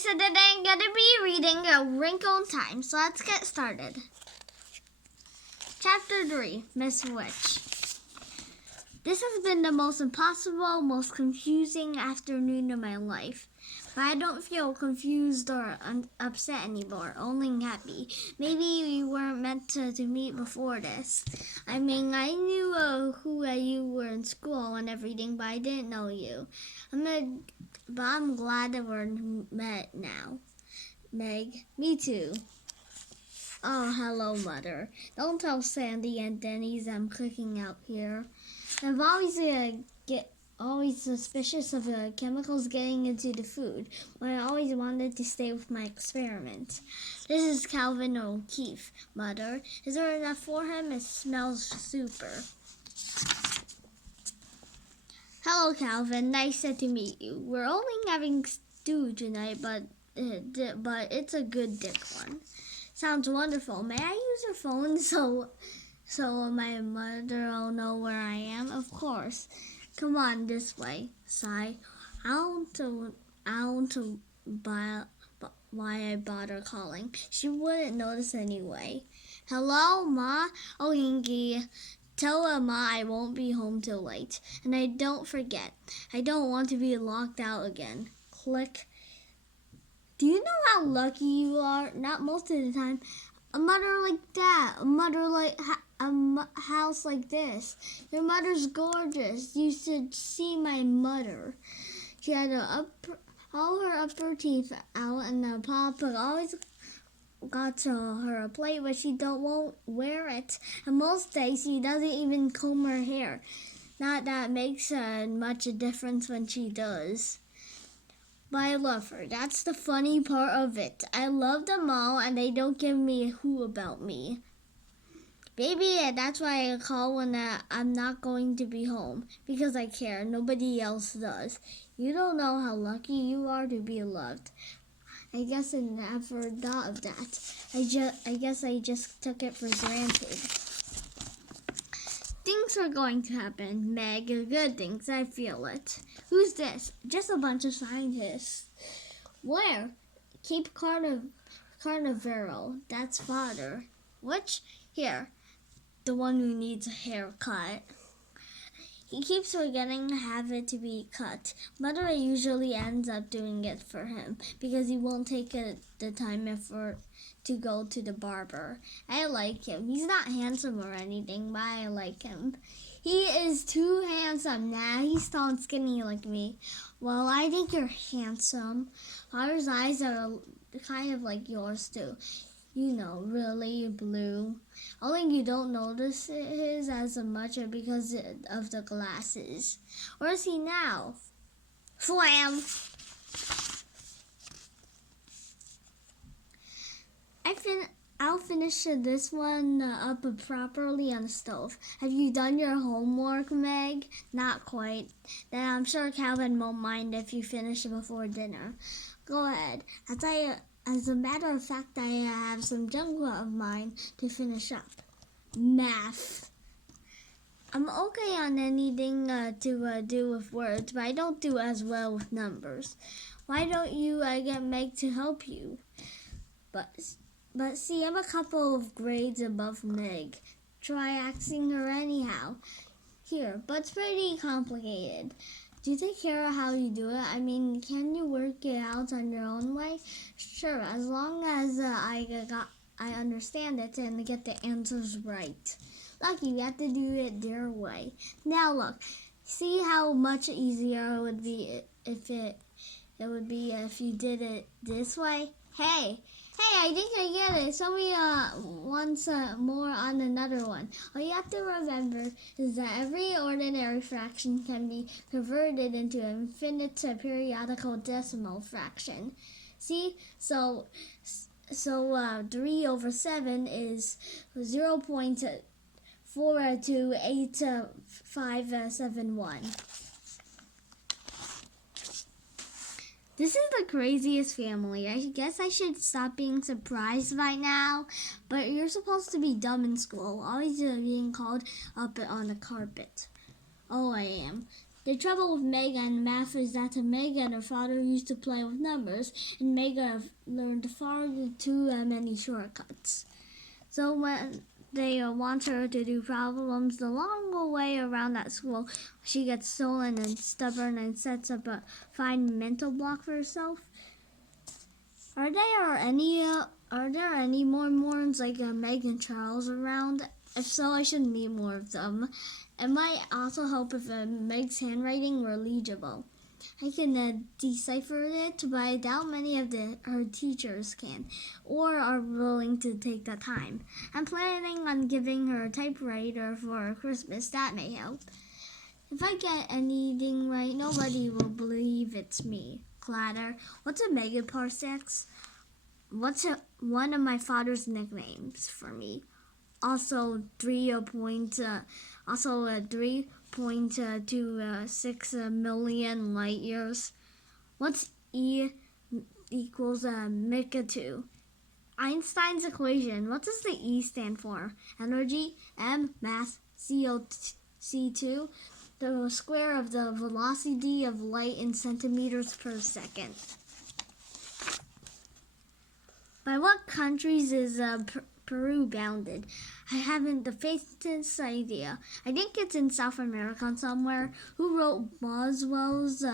So today I'm going to be reading a Wrinkle Time. So let's get started. Chapter 3, Miss Witch. This has been the most impossible, most confusing afternoon of my life. But I don't feel confused or upset anymore, only happy. Maybe we weren't meant to meet before this. I mean, I knew who you were in school and everything, but I didn't know you. But I'm glad that we're met now. Meg, me too. Oh, hello, Mother. Don't tell Sandy and Denny's I'm cooking out here. I've always suspicious of chemicals getting into the food, but I always wanted to stay with my experiment. This is Calvin O'Keefe, Mother. Is there enough for him? It smells super. Hello, Calvin. Nice to meet you. We're only having stew tonight, but it's a good dick one. Sounds wonderful. May I use your phone so my mother will know where I am? Of course. Come on this way, Sigh. I want to buy why I bother calling. She wouldn't notice anyway. Hello, Ma. Oh, Inky. Tell Ma I won't be home till late. And don't forget, I don't want to be locked out again. Click. Do you know how lucky you are? Not most of the time. A mother like that. A mother like a house like this. Your mother's gorgeous. You should see my mother. She had all her upper teeth out, and the papa always got to her a plate, but she won't wear it. And most days she doesn't even comb her hair. Not that makes much a difference when she does. But I love her. That's the funny part of it. I love them all, and they don't give me a who about me. Baby, that's why I call when I'm not going to be home. Because I care. Nobody else does. You don't know how lucky you are to be loved. I guess I never thought of that. I guess I just took it for granted. Things are going to happen, Meg. Good things, I feel it. Who's this? Just a bunch of scientists. Where? Cape Carnival. That's Father. Which? Here. The one who needs a haircut. He keeps forgetting to have it to be cut. Mother usually ends up doing it for him because he won't take the time effort to go to the barber. I like him. He's not handsome or anything, but I like him. He is too handsome. Nah, he's tall and skinny like me. Well, I think you're handsome. Father's eyes are kind of like yours too. You know, really blue. Only you don't notice his as much because of the glasses. Where is he now? Slam! I'll finish this one up properly on the stove. Have you done your homework, Meg? Not quite. Then I'm sure Calvin won't mind if you finish it before dinner. Go ahead. As a matter of fact, I have some junk of mine to finish up. Math. I'm okay on anything to do with words, but I don't do as well with numbers. Why don't you get Meg to help you? But see, I'm a couple of grades above Meg. Try asking her anyhow. Here, but it's pretty complicated. Do you take care of how you do it? I mean, can you work it out on your own way? Sure, as long as I understand it and get the answers right. Lucky, you have to do it their way. Now look, see how much easier it would be if you did it this way? Hey, I think I get it. Show me once more on another one. All you have to remember is that every ordinary fraction can be converted into an infinite periodical decimal fraction. See? So 3 over 7 is 0.4285571. This is the craziest family. I guess I should stop being surprised by now. But you're supposed to be dumb in school, always being called up on the carpet. Oh, I am. The trouble with Meg and math is that Meg and her father used to play with numbers, and Meg learned far too many shortcuts. So when they want her to do problems the long way around at school, she gets sullen and stubborn and sets up a fine mental block for herself. Are there any more morons like Meg and Charles around? If so, I should meet more of them. It might also help if Meg's handwriting were legible. I can decipher it, but I doubt many of her teachers can, or are willing to take the time. I'm planning on giving her a typewriter for Christmas. That may help. If I get anything right, nobody will believe it's me. Clatter. What's a megaparsec? One of my father's nicknames for me. Also 3.26 million light years. What's E equals Mika 2? Einstein's equation. What does the E stand for? Energy, M, mass, C2, the square of the velocity of light in centimeters per second. By what countries is Peru bounded? I haven't the faintest idea. I think it's in South America somewhere. Who wrote Boswell's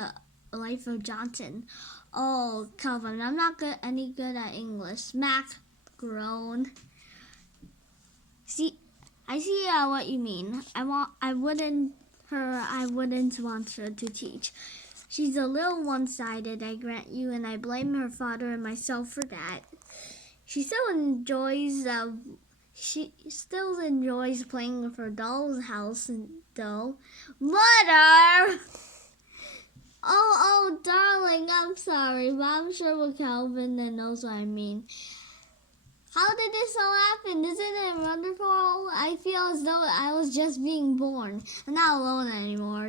Life of Johnson? Oh, Calvin, I'm not any good at English. Mac, groan. I see what you mean. I wouldn't want her to teach. She's a little one-sided, I grant you, and I blame her father and myself for that. She still enjoys playing with her doll's house, though. Mother! Oh, darling, I'm sorry, but I'm sure with Calvin that knows what I mean. How did this all happen? Isn't it wonderful? I feel as though I was just being born. I'm not alone anymore.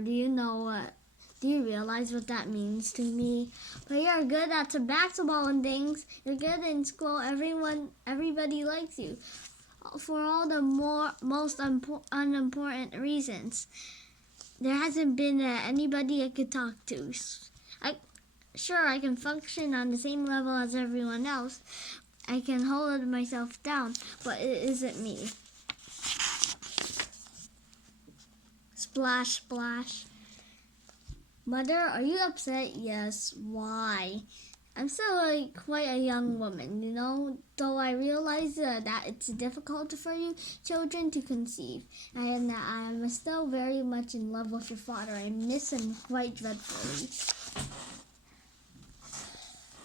Do you realize what that means to me? But you're good at some basketball and things. You're good in school. Everybody likes you. For all the most unimportant reasons. There hasn't been anybody I could talk to. I can function on the same level as everyone else. I can hold myself down, but it isn't me. Splash, splash. Mother, are you upset? Yes. Why? I'm still quite a young woman, though I realize that it's difficult for you children to conceive. And I am still very much in love with your father. I miss him quite dreadfully.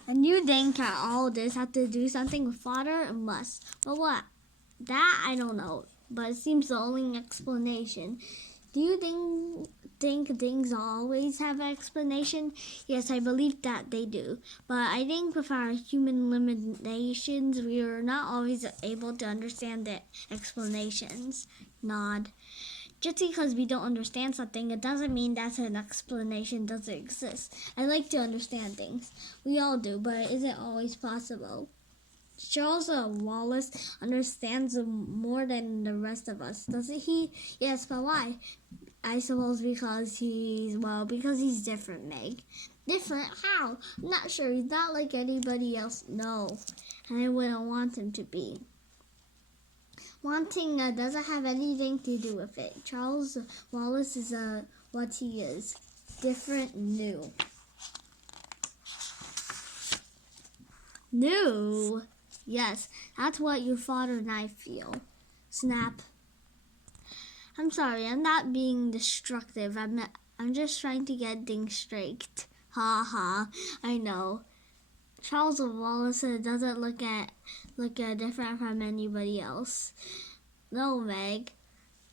And you think all this have to do something with father? It must. But what? That I don't know. But it seems the only explanation. Do you think things always have an explanation? Yes, I believe that they do. But I think with our human limitations, we are not always able to understand the explanations. Nod. Just because we don't understand something, it doesn't mean that an explanation doesn't exist. I like to understand things. We all do, but it isn't always possible. Charles Wallace understands more than the rest of us, doesn't he? Yes, but why? I suppose because he's different, Meg. Different? How? I'm not sure. He's not like anybody else. No, and I wouldn't want him to be. Wanting doesn't have anything to do with it. Charles Wallace is what he is. Different, new. New? Yes, that's what your father and I feel. Snap. I'm sorry, I'm not being destructive. I'm just trying to get things straight. Ha ha, I know. Charles Wallace doesn't look different from anybody else. No, Meg.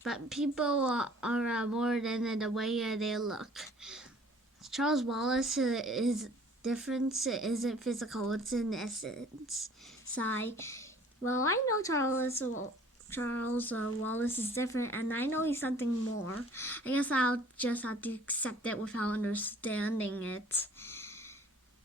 But people are more than the way they look. Charles Wallace is difference isn't physical, it's in essence. Sigh. Well, I know Charles Wallace is different, and I know he's something more. I guess I'll just have to accept it without understanding it.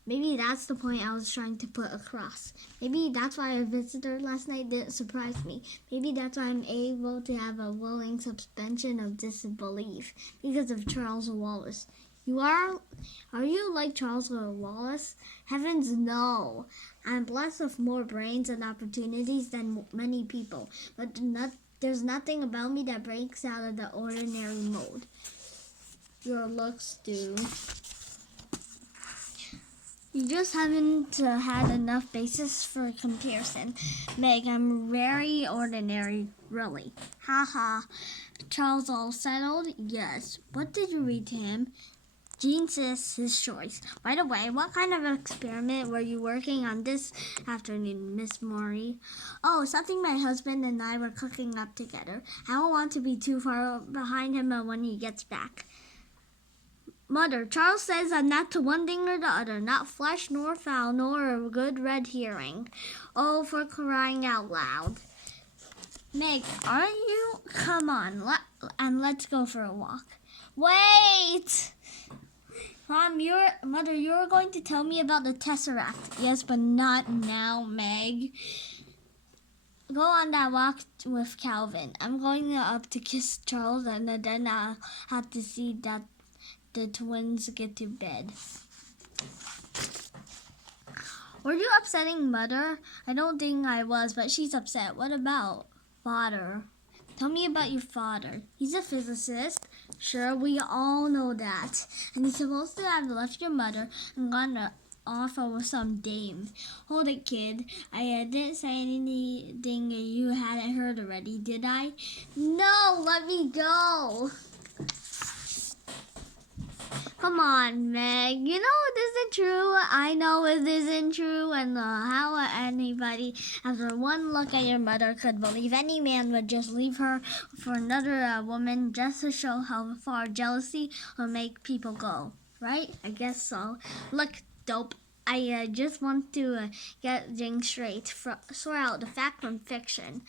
Maybe that's the point I was trying to put across. Maybe that's why a visitor last night didn't surprise me. Maybe that's why I'm able to have a willing suspension of disbelief because of Charles Wallace. Are you like Charles Wallace? Heavens no. I'm blessed with more brains and opportunities than many people, but there's nothing about me that breaks out of the ordinary mold. Your looks do. You just haven't had enough basis for comparison. Meg, I'm very ordinary, really. Ha ha. Charles all settled? Yes. What did you read to him? Jean says his choice. By the way, what kind of experiment were you working on this afternoon, Miss Maury? Oh, something my husband and I were cooking up together. I don't want to be too far behind him when he gets back. Mother, Charles says I'm not to one thing or the other, not flesh nor fowl nor a good red herring. Oh, for crying out loud. Meg, aren't you? Come on, let's go for a walk. Wait! Mother, you're going to tell me about the Tesseract. Yes, but not now, Meg. Go on that walk with Calvin. I'm going up to kiss Charles, and then I'll have to see that the twins get to bed. Were you upsetting Mother? I don't think I was, but she's upset. What about Father? Tell me about your father. He's a physicist. Sure, we all know that. And he's supposed to have left your mother and gone off with some dame. Hold it, kid. I didn't say anything you hadn't heard already, did I? No, let me go. Come on, Meg. You know it isn't true. I know it isn't true. And how anybody, after one look at your mother, could believe any man would just leave her for another woman just to show how far jealousy will make people go. Right? I guess so. Look, dope. I just want to get things straight. Sort out the fact from fiction.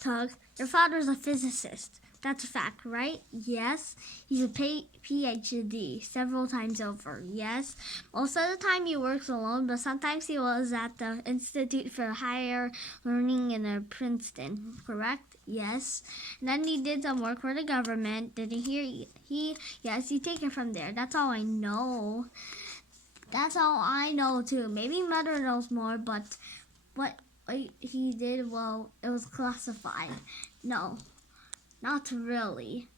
Tug, your father's a physicist. That's a fact, right? Yes. He's a PhD several times over. Yes. Most of the time he works alone, but sometimes he was at the Institute for Higher Learning in Princeton. Correct? Yes. And then he did some work for the government. Did you hear? Yes, he take it from there. That's all I know. That's all I know too. Maybe Mother knows more, but what he did, well, it was classified. No. Not really,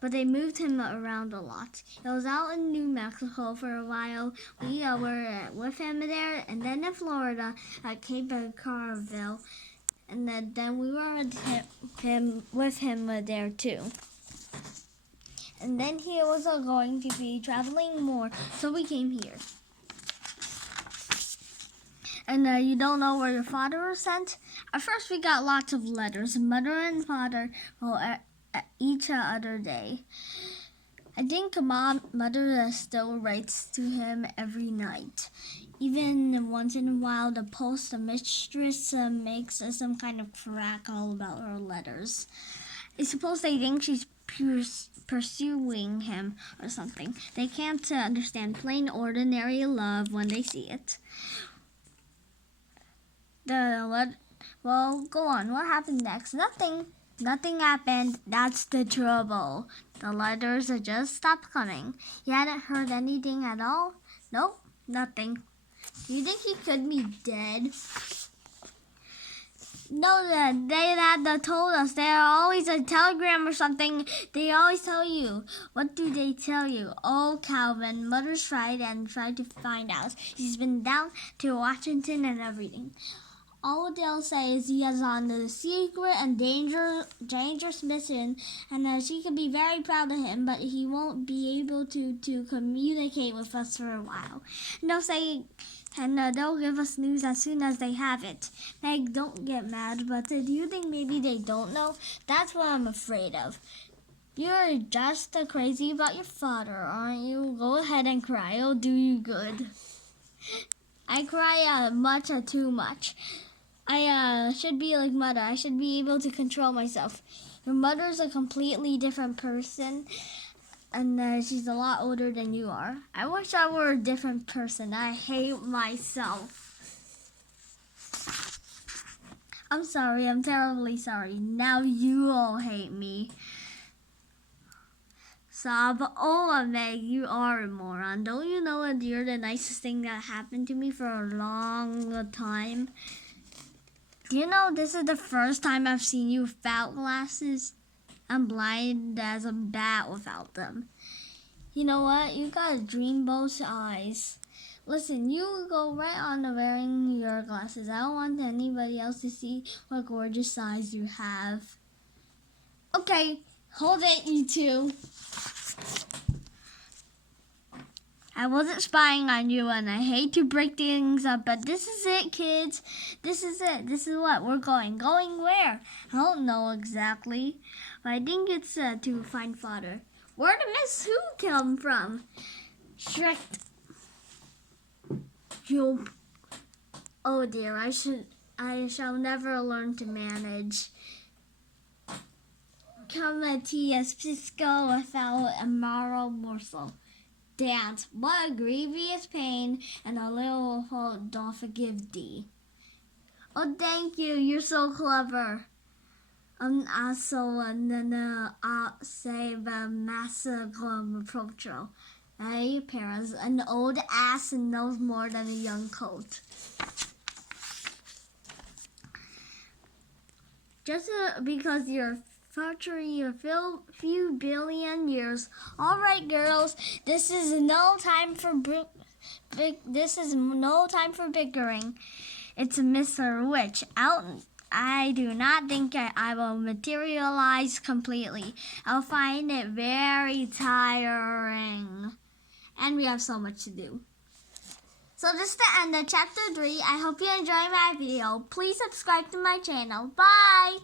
but they moved him around a lot. He was out in New Mexico for a while. We were with him there, and then in Florida at Cape Carville, and then we were with him there too. And then he was going to be traveling more, so we came here. And you don't know where your father was sent? At first we got lots of letters, Mother and Father, each other day. I think Mother still writes to him every night. Even once in a while the postmistress makes some kind of crackle about her letters. I suppose they think she's pursuing him or something. They can't understand plain ordinary love when they see it. Well, go on. What happened next? Nothing. Nothing happened. That's the trouble. The letters just stopped coming. You hadn't heard anything at all? Nope, nothing. Do you think he could be dead? No, they had told us. They're always a telegram or something. They always tell you. What do they tell you? Oh, Calvin, Mother's tried to find out. She's been down to Washington and everything. All they'll say is he is on the secret and dangerous mission, and she can be very proud of him, but he won't be able to communicate with us for a while. And they'll say, and they'll give us news as soon as they have it. Meg, don't get mad, but do you think maybe they don't know? That's what I'm afraid of. You're just crazy about your father, aren't you? Go ahead and cry. It'll do you good. I cry too much. I should be like Mother. I should be able to control myself. Your mother's a completely different person. and she's a lot older than you are. I wish I were a different person. I hate myself. I'm sorry. I'm terribly sorry. Now you all hate me. Sob, oh, Meg, you are a moron. Don't you know that you're the nicest thing that happened to me for a long time? You know, this is the first time I've seen you without glasses. I'm blind as a bat without them. You know what? You got dreamboat eyes. Listen, you go right on to wearing your glasses. I don't want anybody else to see what gorgeous eyes you have. Okay, hold it, you two. I wasn't spying on you, and I hate to break things up, but this is it, kids. This is it. This is what we're going. Going where? I don't know exactly, but I think it's to find fodder. Where did Miss Who come from? Shrek. You. Oh dear, I shall never learn to manage. Come at T.S. Pisco without a moral morsel. Dance, what a grievous pain, and a little hope don't forgive thee. Oh, thank you, you're so clever. Also, save a massive reproachal. Hey, parents, an old ass knows more than a young colt. Just because you're future a few billion years. All right, girls, this is no time for bickering. It's Mr. Witch out. I do not think I will materialize completely. I'll find it very tiring, and we have so much to do. So this is the end of chapter 3. I hope you enjoyed my video. Please subscribe to my channel. Bye!